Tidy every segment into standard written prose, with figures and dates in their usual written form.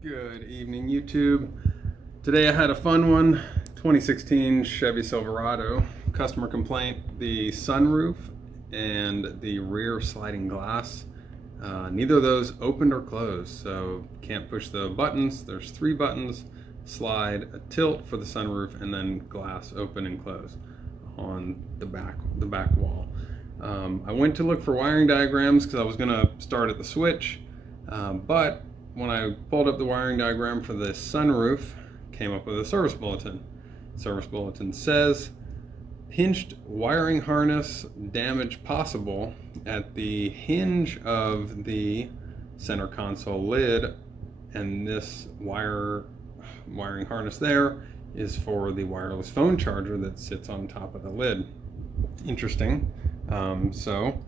Good evening, YouTube. Today I had a fun one. 2016 Chevy Silverado. Customer complaint, the sunroof and the rear sliding glass. Neither of those opened or closed, so can't push the buttons. There's 3 buttons: slide, a tilt for the sunroof, and then glass open and close on the back wall. I went to look for wiring diagrams because I was going to start at the switch, but when I pulled up the wiring diagram for the sunroof, came up with a service bulletin. Service bulletin says pinched wiring harness damage possible at the hinge of the center console lid, and this wiring harness there is for the wireless phone charger that sits on top of the lid. Interesting. So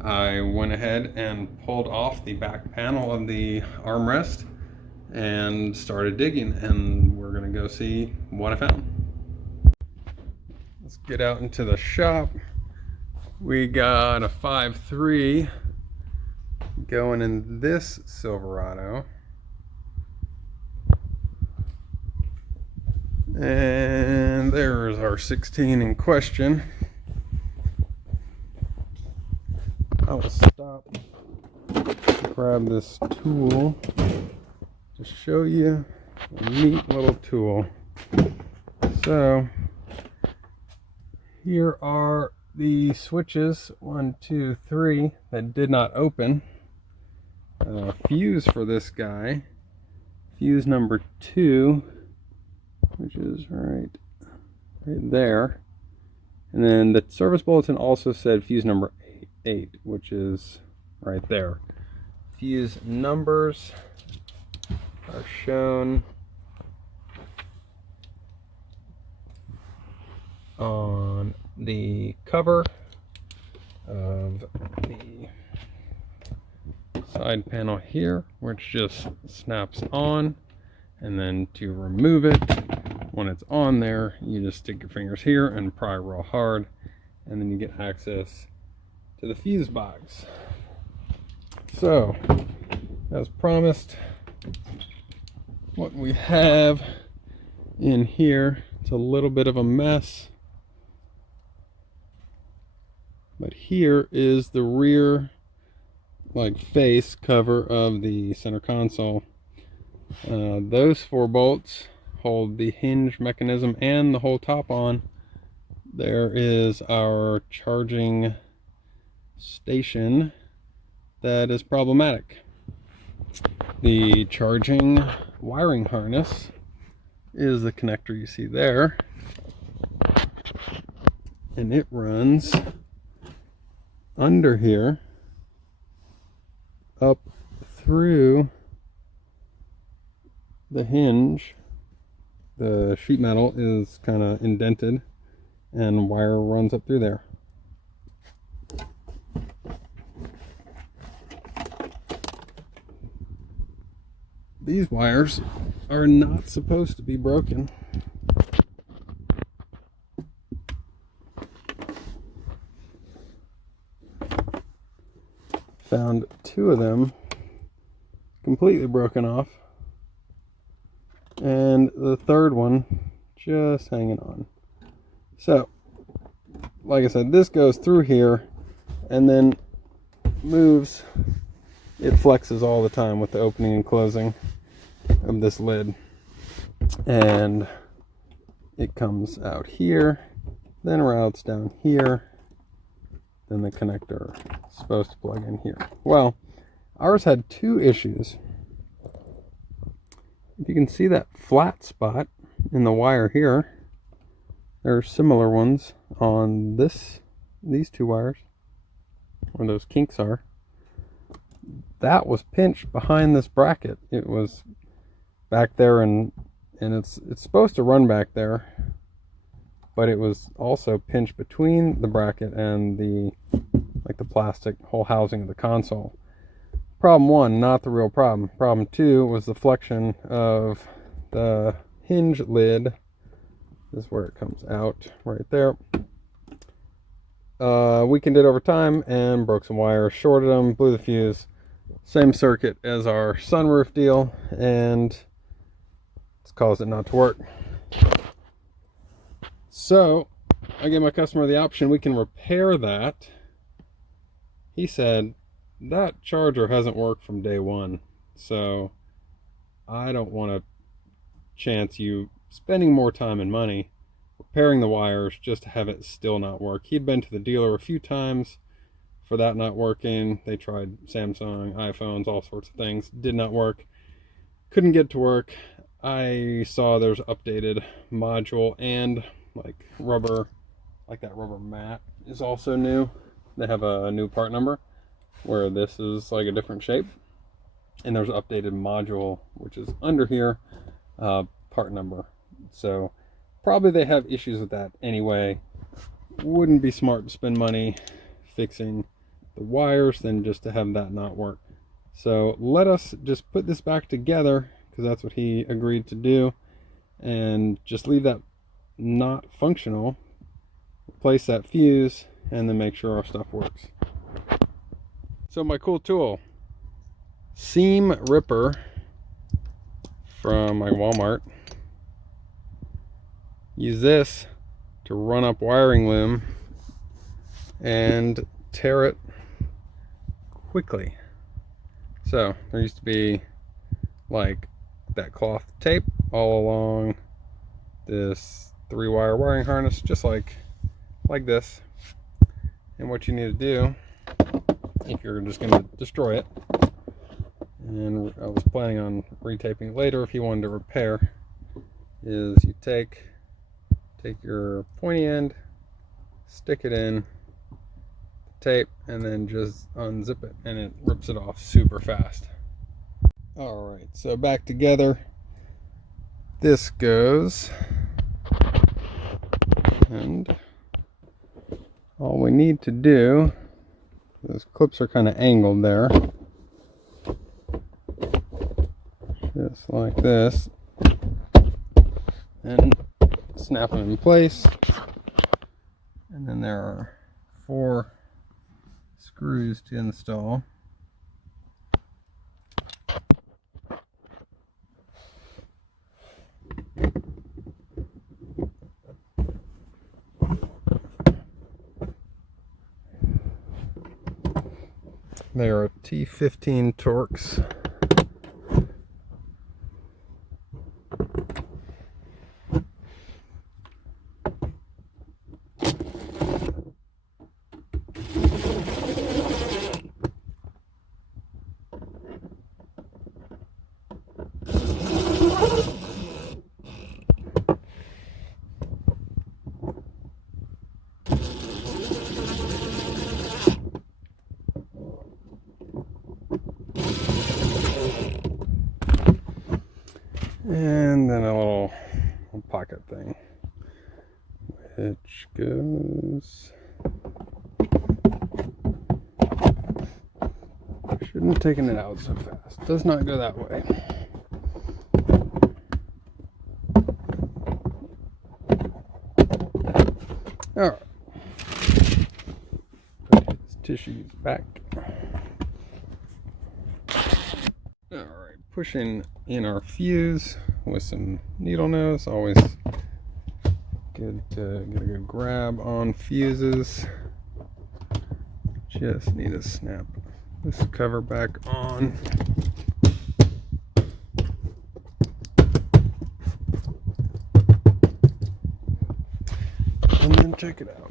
I went ahead and pulled off the back panel of the armrest and started digging, and we're gonna go see what I found. Let's get out into the shop. We got a 5.3 going in this Silverado, and there's our 16 in question. I will stop, grab this tool to show you a neat little tool. So here are the switches, 1, 2, 3, that did not open. Fuse for this guy, fuse number 2, which is right there. And then the service bulletin also said fuse number 8, which is right there. Fuse numbers are shown on the cover of the side panel here, which just snaps on, and then to remove it when it's on there, you just stick your fingers here and pry real hard, and then you get access to the fuse box. So, as promised, what we have in here, it's a little bit of a mess, but here is the rear face cover of the center console. Those 4 bolts hold the hinge mechanism and the whole top on. There is our charging station that is problematic. The charging wiring harness is the connector you see there, and it runs under here up through the hinge. The sheet metal is kind of indented and wire runs up through there. These wires are not supposed to be broken. Found 2 of them completely broken off, and the 3rd one just hanging on. So, like I said, this goes through here and then moves. It flexes all the time with the opening and closing of this lid, and it comes out here, then routes down here, then the connector is supposed to plug in here. Well, ours had 2 issues. If you can see that flat spot in the wire here, there are similar ones on these 2 wires, where those kinks are. That was pinched behind this bracket. It was back there, and it's supposed to run back there, but it was also pinched between the bracket and the plastic whole housing of the console. Problem 1, not the real problem. Problem 2 was the flexion of the hinge lid. This is where it comes out, right there. Weakened it over time and broke some wires, shorted them, blew the fuse. Same circuit as our sunroof deal, and it's caused it not to work. So I gave my customer the option, we can repair that. He said that charger hasn't worked from day one, so I don't want to chance you spending more time and money repairing the wires just to have it still not work. He'd been to the dealer a few times for that not working. They tried Samsung, iPhones, all sorts of things. Did not work. Couldn't get to work. I saw there's updated module, and like rubber, like that rubber mat is also new. They have a new part number where this is like a different shape, and there's an updated module which is under here, part number. So probably they have issues with that anyway. Wouldn't be smart to spend money fixing the wires than just to have that not work. So let us just put this back together, because that's what he agreed to do, and just leave that not functional, replace that fuse, and then make sure our stuff works. So my cool tool, seam ripper from my Walmart. Use this to run up wiring loom and tear it quickly. So there used to be like that cloth tape all along this 3-wire wiring harness, just like this. And what you need to do, if you're just going to destroy it, and I was planning on retaping it later if you wanted to repair, is you take your pointy end, stick it in the tape, and then just unzip it, and it rips it off super fast. Alright, so back together. This goes, and all we need to do, those clips are kind of angled there, just like this, and snap them in place. And then there are 4 screws to install. They are T15 Torx. And then a little pocket thing, which goes, shouldn't have taken it out so fast. Does not go that way. Alright. Put his tissues back. Alright, pushing in our fuse with some needle nose. Always good to get a good grab on fuses. Just need to snap this cover back on. And then check it out.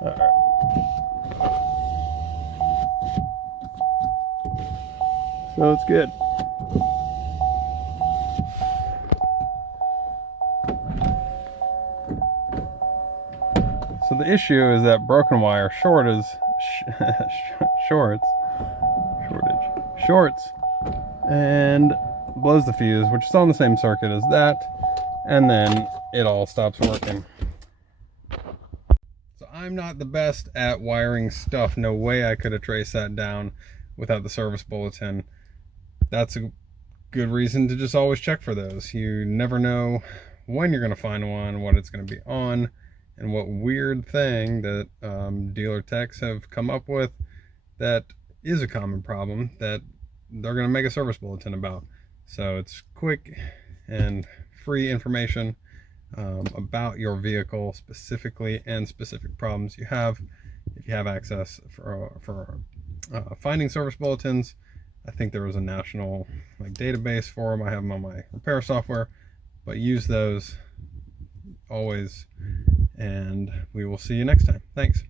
Alright. So it's good. So the issue is that broken wire shorts, and blows the fuse, which is on the same circuit as that, and then it all stops working. So I'm not the best at wiring stuff. No way I could have traced that down without the service bulletin. That's a good reason to just always check for those. You never know when you're going to find one, what it's going to be on. and what weird thing that dealer techs have come up with that is a common problem that they're going to make a service bulletin about. So it's quick and free information about your vehicle specifically and specific problems you have. If you have access for finding service bulletins, I think there was a national database for them. I have them on my repair software, but use those always, and we will see you next time. Thanks.